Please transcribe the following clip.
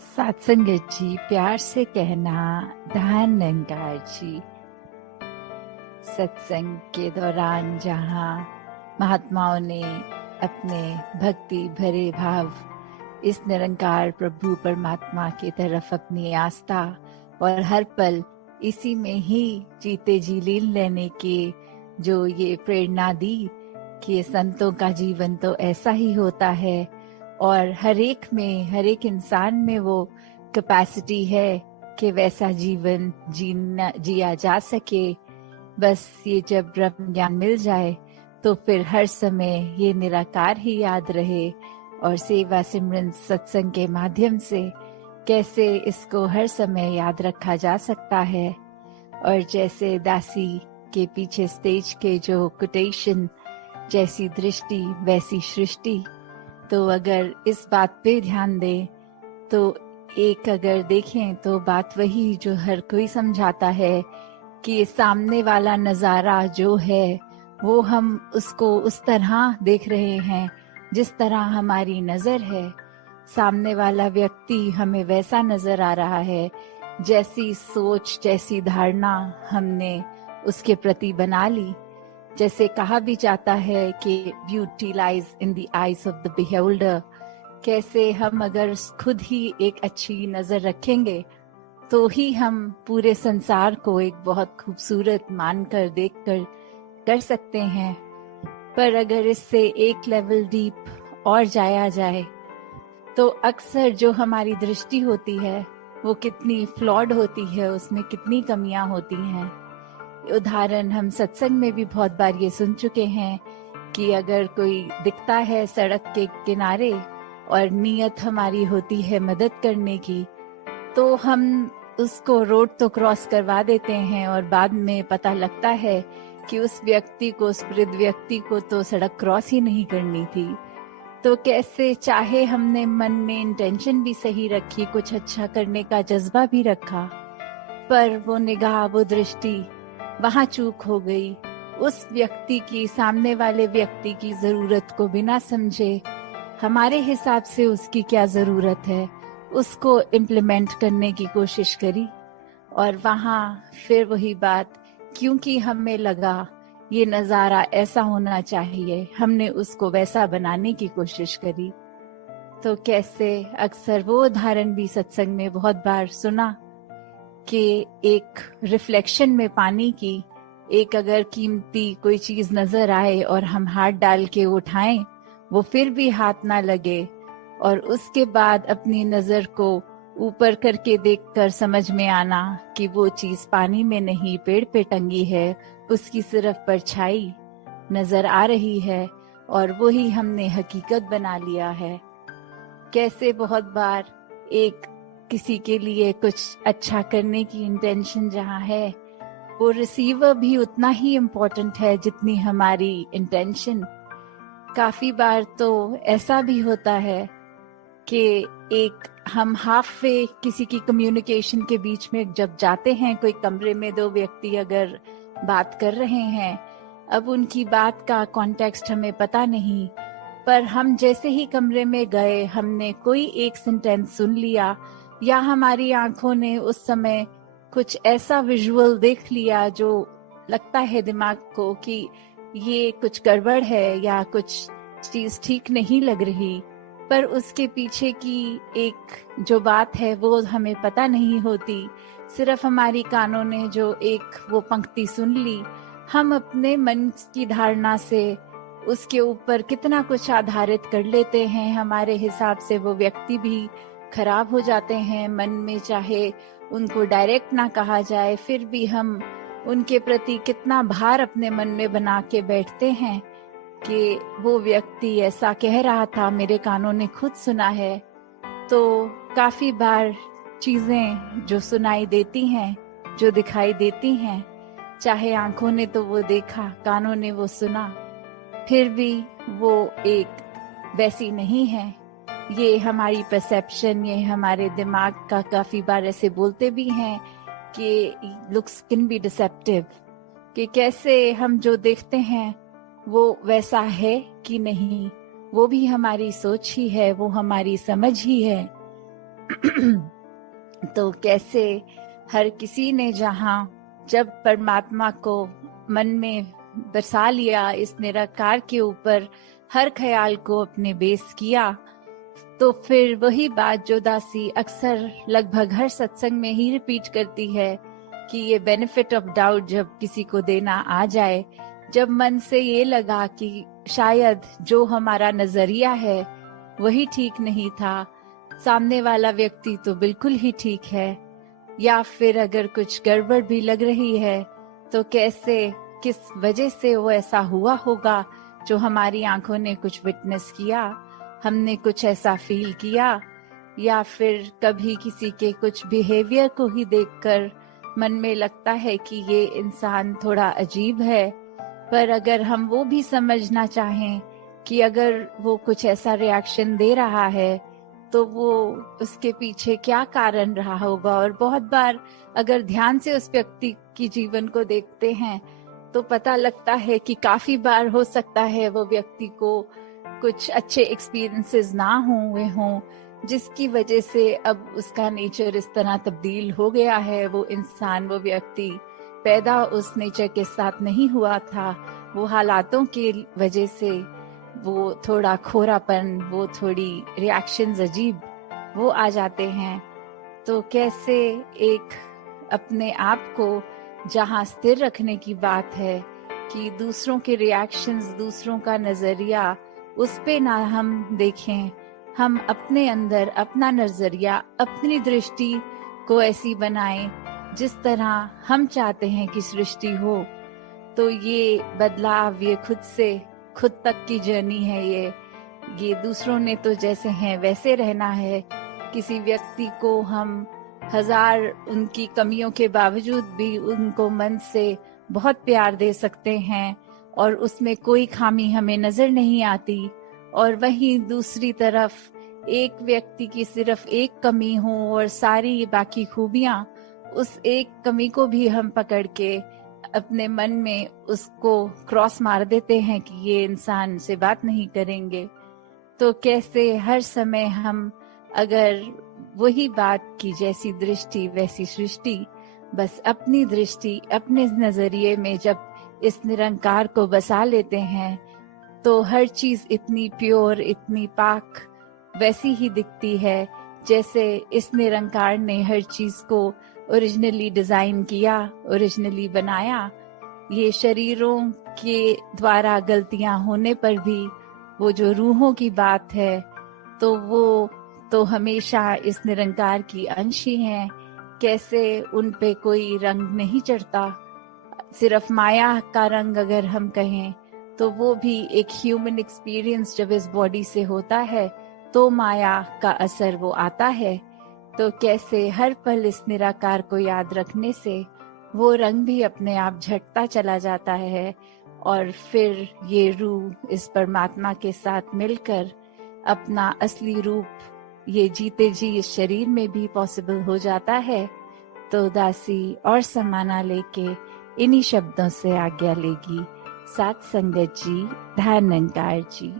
सत्संगत जी, प्यार से कहना धन निरंकार जी। सत्संग के दौरान जहाँ महात्माओं ने अपने भक्ति भरे भाव इस निरंकार प्रभु परमात्मा की तरफ अपनी आस्था और हर पल इसी में ही जीते जी लीन लेने की जो ये प्रेरणा दी कि संतों का जीवन तो ऐसा ही होता है और हर एक इंसान में वो कैपेसिटी है कि वैसा जीवन जिया जा सके। बस ये जब ब्रह्म ज्ञान मिल जाए तो फिर हर समय ये निराकार ही याद रहे और सेवा सिमरन सत्संग के माध्यम से कैसे इसको हर समय याद रखा जा सकता है। और जैसे दासी के पीछे स्टेज के जो कोटेशन, जैसी दृष्टि वैसी सृष्टि, तो अगर इस बात पे ध्यान दें तो एक अगर देखें तो बात वही जो हर कोई समझाता है कि सामने वाला नजारा जो है वो हम उसको उस तरह देख रहे हैं जिस तरह हमारी नजर है। सामने वाला व्यक्ति हमें वैसा नजर आ रहा है जैसी सोच जैसी धारणा हमने उसके प्रति बना ली। जैसे कहा भी जाता है कि beauty lies in the eyes of the beholder. कैसे हम अगर खुद ही एक अच्छी नजर रखेंगे तो ही हम पूरे संसार को एक बहुत खूबसूरत मानकर देखकर कर सकते हैं। पर अगर इससे एक लेवल डीप और जाया जाए तो अक्सर जो हमारी दृष्टि होती है वो कितनी फ्लॉड होती है, उसमें कितनी कमियां होती हैं। उदाहरण हम सत्संग में भी बहुत बार ये सुन चुके हैं कि अगर कोई दिखता है सड़क के किनारे और नीयत हमारी होती है मदद करने की, तो हम उसको रोड तो क्रॉस करवा देते हैं और बाद में पता लगता है कि उस व्यक्ति को, उस वृद्ध व्यक्ति को तो सड़क क्रॉस ही नहीं करनी थी। तो कैसे चाहे हमने मन में इंटेंशन भी सही रखी, कुछ अच्छा करने का जज्बा भी रखा, पर वो निगाह, वो दृष्टि वहां चूक हो गई। उस व्यक्ति की, सामने वाले व्यक्ति की जरूरत को बिना समझे हमारे हिसाब से उसकी क्या जरूरत है उसको इम्प्लीमेंट करने की कोशिश करी। और वहां फिर वही बात, क्योंकि हमें लगा ये नजारा ऐसा होना चाहिए, हमने उसको वैसा बनाने की कोशिश करी। तो कैसे अक्सर वो उदाहरण भी सत्संग में बहुत बार सुना कि एक रिफ्लेक्शन में पानी की एक अगर कीमती कोई चीज नजर आए और हम हाथ डाल के उठाएं, वो फिर भी हाथ ना लगे, और उसके बाद अपनी नजर को ऊपर करके देखकर समझ में आना कि वो चीज पानी में नहीं पेड़ पे टंगी है, उसकी सिर्फ परछाई नजर आ रही है और वो ही हमने हकीकत बना लिया है। कैसे बहुत बार एक किसी के लिए कुछ अच्छा करने की इंटेंशन जहाँ है, वो रिसीवर भी उतना ही इम्पोर्टेंट है जितनी हमारी इंटेंशन। काफी बार तो ऐसा भी होता है कि एक हम हाफ वे किसी की कम्युनिकेशन के बीच में जब जाते हैं, कोई कमरे में दो व्यक्ति अगर बात कर रहे हैं, अब उनकी बात का कॉन्टेक्स्ट हमें पता नहीं, पर हम जैसे ही कमरे में गए हमने कोई एक सेंटेंस सुन लिया या हमारी आंखों ने उस समय कुछ ऐसा विजुअल देख लिया जो लगता है दिमाग को कि ये कुछ गड़बड़ है या कुछ चीज ठीक नहीं लग रही, पर उसके पीछे की एक जो बात है वो हमें पता नहीं होती। सिर्फ हमारी कानों ने जो एक वो पंक्ति सुन ली, हम अपने मन की धारणा से उसके ऊपर कितना कुछ आधारित कर लेते हैं। हमारे हिसाब से वो व्यक्ति भी खराब हो जाते हैं मन में, चाहे उनको डायरेक्ट ना कहा जाए, फिर भी हम उनके प्रति कितना भार अपने मन में बना के बैठते हैं कि वो व्यक्ति ऐसा कह रहा था, मेरे कानों ने खुद सुना है। तो काफी बार चीजें जो सुनाई देती हैं, जो दिखाई देती हैं, चाहे आंखों ने तो वो देखा, कानों ने वो सुना, फिर भी वो एक वैसी नहीं है। ये हमारी परसेप्शन, ये हमारे दिमाग का काफी बार ऐसे बोलते भी हैं कि लुक्स कैन बी डिसेप्टिव, कि कैसे हम जो देखते हैं वो वैसा है कि नहीं, वो भी हमारी सोच ही है, वो हमारी समझ ही है। तो कैसे हर किसी ने जब परमात्मा को मन में बसा लिया, इस निराकार के ऊपर हर ख्याल को अपने बेस किया, तो फिर वही बात जो दासी अक्सर लगभग हर सत्संग में ही रिपीट करती है कि ये बेनिफिट ऑफ डाउट जब किसी को देना आ जाए, जब मन से ये लगा कि शायद जो हमारा नजरिया है वही ठीक नहीं था, सामने वाला व्यक्ति तो बिल्कुल ही ठीक है, या फिर अगर कुछ गड़बड़ भी लग रही है तो कैसे, किस वजह से वो ऐसा हुआ होगा, जो हमारी आंखों ने कुछ विटनेस किया, हमने कुछ ऐसा फील किया, या फिर कभी किसी के कुछ बिहेवियर को ही देखकर मन में लगता है कि ये इंसान थोड़ा अजीब है। पर अगर हम वो भी समझना चाहें कि अगर वो कुछ ऐसा रिएक्शन दे रहा है तो वो उसके पीछे क्या कारण रहा होगा, और बहुत बार अगर ध्यान से उस व्यक्ति की जीवन को देखते हैं तो पता लगता है कि काफी बार हो सकता है वो व्यक्ति को कुछ अच्छे एक्सपीरियंसेस ना हुए हों, जिसकी वजह से अब उसका नेचर इस तरह तब्दील हो गया है। वो इंसान, वो व्यक्ति पैदा उस नेचर के साथ नहीं हुआ था, वो हालातों की वजह से वो थोड़ा खोरापन, वो थोड़ी रिएक्शंस अजीब वो आ जाते हैं। तो कैसे एक अपने आप को जहाँ स्थिर रखने की बात है कि दूसरों के रिएक्शंस, दूसरों का नजरिया, उस पे ना हम देखें, हम अपने अंदर अपना नजरिया, अपनी दृष्टि को ऐसी बनाएं जिस तरह हम चाहते हैं कि सृष्टि हो। तो ये बदलाव, ये खुद तक की जर्नी है। ये दूसरों ने तो जैसे हैं वैसे रहना है। किसी व्यक्ति को हम हजार उनकी कमियों के बावजूद भी उनको मन से बहुत प्यार दे सकते हैं और उसमें कोई खामी हमें नजर नहीं आती, और वहीं दूसरी तरफ एक व्यक्ति की सिर्फ एक कमी हो और सारी बाकी खूबियां, उस एक कमी को भी हम पकड़ के अपने मन में उसको क्रॉस मार देते हैं कि ये इंसान से बात नहीं करेंगे। तो कैसे हर समय हम अगर वही बात की जैसी दृष्टि वैसी सृष्टि, बस अपनी दृष्टि अपने नजरिए में जब इस निरंकार को बसा लेते हैं तो हर चीज इतनी प्योर, इतनी पाक वैसी ही दिखती है जैसे इस निरंकार ने हर चीज को ओरिजिनली डिजाइन किया, ओरिजिनली बनाया। ये शरीरों के द्वारा गलतियां होने पर भी वो जो रूहों की बात है तो वो तो हमेशा इस निरंकार की अंश ही हैं। कैसे उन पे कोई रंग नहीं चढ़ता, सिर्फ माया का रंग अगर हम कहें तो वो भी एक ह्यूमन एक्सपीरियंस जब इस बॉडी से होता है तो माया का असर वो आता है। तो कैसे हर पल इस निराकार को याद रखने से वो रंग भी अपने आप झटता चला जाता है, और फिर ये रूह इस परमात्मा के साथ मिलकर अपना असली रूप ये जीते जी इस शरीर में भी पॉसिबल हो जाता है। तो दासी और समाना लेके इन्हीं शब्दों से आज्ञा लेगी। साथ संगत जी, ध्यान निरंकार जी।